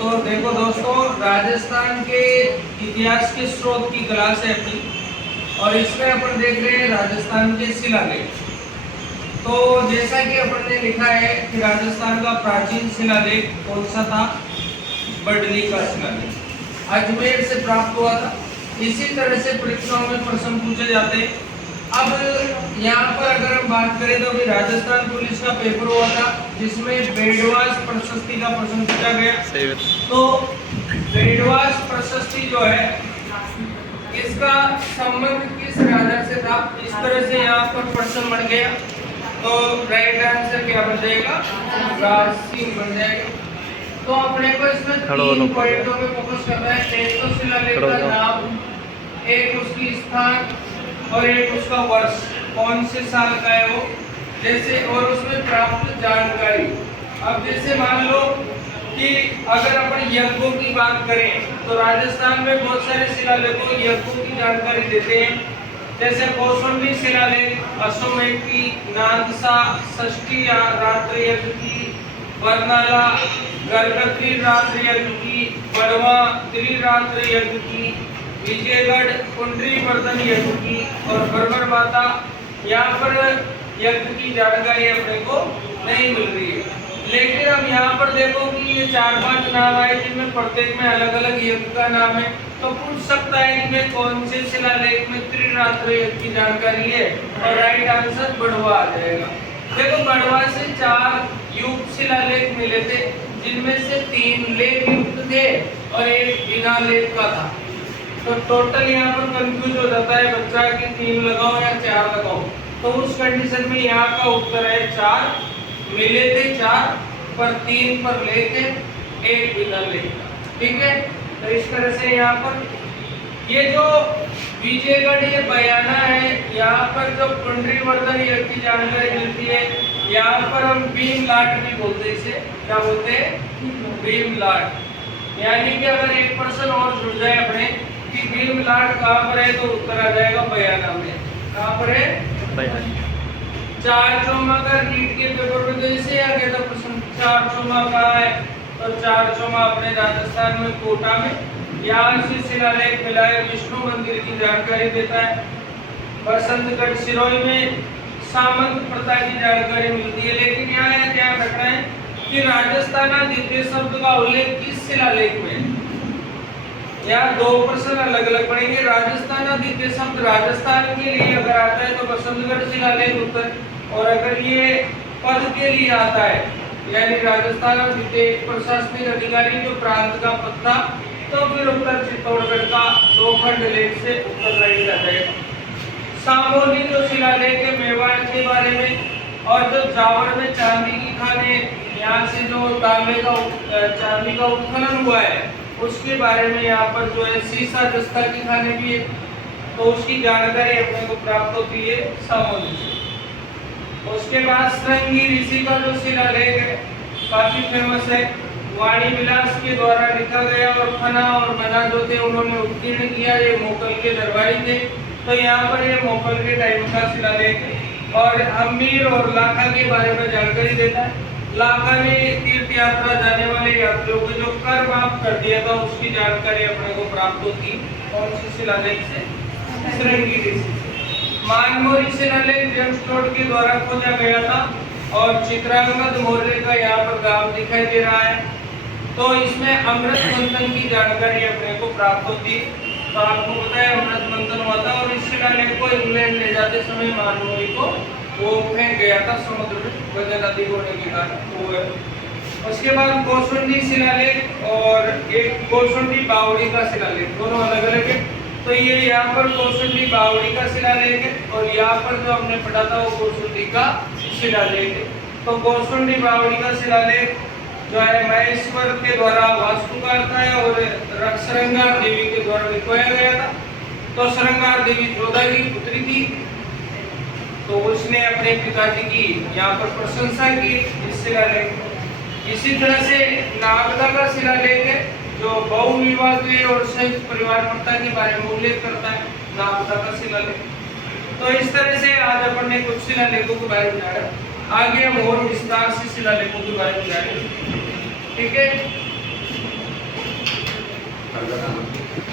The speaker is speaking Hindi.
तो देखो दोस्तों, राजस्थान के इतिहास के स्रोत की क्लास है अपनी, और इसमें अपन देख रहे हैं राजस्थान के शिलालेख। तो जैसा कि अपन ने लिखा है कि राजस्थान का प्राचीन शिलालेख कौन सा था? बडली का शिलालेख अजमेर से प्राप्त हुआ था। इसी तरह से परीक्षाओं में प्रश्न पूछे जाते हैं। अब यहाँ पर अगर हम बात करें तो अभी राजस्थान पुलिस का पेपर हुआ था जिसमें बेडवास प्रशस्ति का प्रश्न पूछा गया। तो बेडवास प्रशस्ति जो है इसका संबंध किस राजा से था? इस तरह से यहाँ पर प्रश्न बन गया। तो राइट आंसर क्या बन जाएगा? राजसिंह बन जाएगा। तो अपने को इसमें 3 पॉइंटों में फोकस करना है। एक तो शिलालेख का नाम, एक उसकी स्थान, और एक उसका वर्ष, कौन से साल का है वो, जैसे, और उसमें प्राप्त जानकारी। अब जैसे मान लो कि अगर अपन यज्ञों की बात करें तो राजस्थान में बहुत सारे शिलालेखों यज्ञों की जानकारी देते हैं। जैसे कौशंबी शिलालेख अश्वमेध की, नादसा षष्ठी रात्रि यज्ञ की, बरनाला गर्भत्री रात्रि यज्ञ की, बड़वा त्रिरात्रि यज्ञ की, विजयगढ़ कुंडली वर्धन यज्ञ की, और बरबर माता। यहाँ पर यज्ञ की जानकारी अपने को नहीं मिल रही है। लेकिन अब यहाँ पर देखो कि ये 4-5 नाम आए जिनमें प्रत्येक में अलग अलग यज्ञ का नाम है। तो पूछ सकता है इनमें कौन से शिलालेख में त्रिरात्रि यज्ञ की जानकारी है, और राइट आंसर बड़वा आ जाएगा। देखो, बड़वा से 4 युक्त शिलालेख मिले थे जिनमें से 3 लेख युक्त थे और एक बिना लेख का था। तो टोटल यहाँ पर कंफ्यूज हो जाता है बच्चा कि 3 लगाओ या 4 लगाओ। तो उस कंडीशन में यहाँ का उत्तर है 4। मिले थे 4 पर 3 पर लेके 1 बिना लेके। ठीक है, तो इस तरह से यहाँ पर ये जो विजयगढ़ ये बयाना है, यहाँ पर जो कुंडलीवर्धन यज्ञ की जानकारी मिलती है, यहाँ पर हम भीम लाट भी बोलते हैं। इसे क्या बोलते हैं? भीम लाट। यानी कि अगर एक पर्सन और जुड़ जाए अपने कि भीम लाट कहाँ पर है, तो उत्तर आ जाएगा बयाना में। कहाँ पर है? बयाना। 4 चौमा का नीट के पेपर में तो इसे आ गया था प्रश्न, 4 चौमा कहाँ है? तो 4 चौमा अपने राजस्थान में कोटा में। यहाँ से शिलालेख मिला है, विष्णु मंदिर की जानकारी देता है। बसंतगढ़ सिरोही में सामंत प्रथा की जानकारी मिलती है। लेकिन यहाँ ध्यान रखना है कि राजस्थान द्वितीय शब्द का उल्लेख किस शिलालेख में? यहाँ 2 प्रश्न अलग अलग पड़ेंगे। राजस्थान द्वितीय शब्द राजस्थान के लिए अगर आता है तो बसंतगढ़ शिलालेख उत्तर, और अगर ये पद के लिए आता है यानी राजस्थान द्वितीय प्रशासनिक अधिकारी जो प्रांत का पद था, तो फिर उत्तर चित्तौड़गढ़ का 2 खंड लेख से उत्तर राइट आ जाएगा। सामोली जो शिलालेख है मेवाड़ के बारे में, और जो जावर में चांदी की खाने, यहाँ से जो तांबे का चांदी का उत्खनन हुआ है उसके बारे में यहाँ पर जो है सीसा दस्ता की खाने भी है। तो उसकी जानकारी अपने को प्राप्त होती है सामोली से। उसके बाद श्रृंगी ऋषि का जो शिलालेख है काफी फेमस है। वाणी विलास के द्वारा लिखा गया, और खना और मना जो थे उन्होंने उत्कीर्ण किया। ये मोकल के दरबारी थे। तो यहाँ पर ये मोकल के टाइम का शिलालेख है। और अम्बीर और लाखा के बारे में जानकारी देता है। लाखा में तीर्थ यात्रा जाने वाले यात्रियों को जो कर माफ कर दिया था उसकी जानकारी अपने को प्राप्त होती। कौन सी शिलालेख से? श्रृंगी ऋषि। मानमोरी शिलालेख जेम्स टोड के द्वारा खोजा गया था, और चित्रांगद मौर्य का यहाँ पर गांव दिखाई दे रहा है। तो इसमें अमृत मंथन की जानकारी अपने को प्राप्त होती। तो आपको पता है अमृत मंथन हुआ था, और इस शिलालेख को इंग्लैंड ले जाते समय मानमोरी को वो फेंक गया था समुद्र में, वजह नदी होने के कारण। उसके बाद कौशुंडी शिलालेख और एक कौशुंडी बावड़ी का शिलालेख, दोनों अलग अलग है। तो ये यहाँ पर कौशुंडी बावड़ी का शिलालेख है, और यहाँ पर जो हमने पढ़ा था वो कौशुंडी का शिलालेख है। तो कौशुंडी बावड़ी का शिलालेख जो है महेश्वर के द्वारा वास्तुकार था, और श्रृंगार देवी के द्वारा लिखवाया गया था। तो श्रृंगार देवी जोधा की पुत्री थी, तो उसने अपने पिताजी की यहाँ पर प्रशंसा की इस शिलालेख। इसी तरह से नागदा का शिलालेख है जो बहुविवाह के और संयुक्त परिवार प्रथा के बारे में उल्लेख करता है, नागदा का शिलालेख। तो इस तरह से आज अपन ने कुछ शिलालेखों के बारे में जाना। आगे हम और विस्तार से शिलालेखों के बारे में जानेंगे। ठीक है। करता था।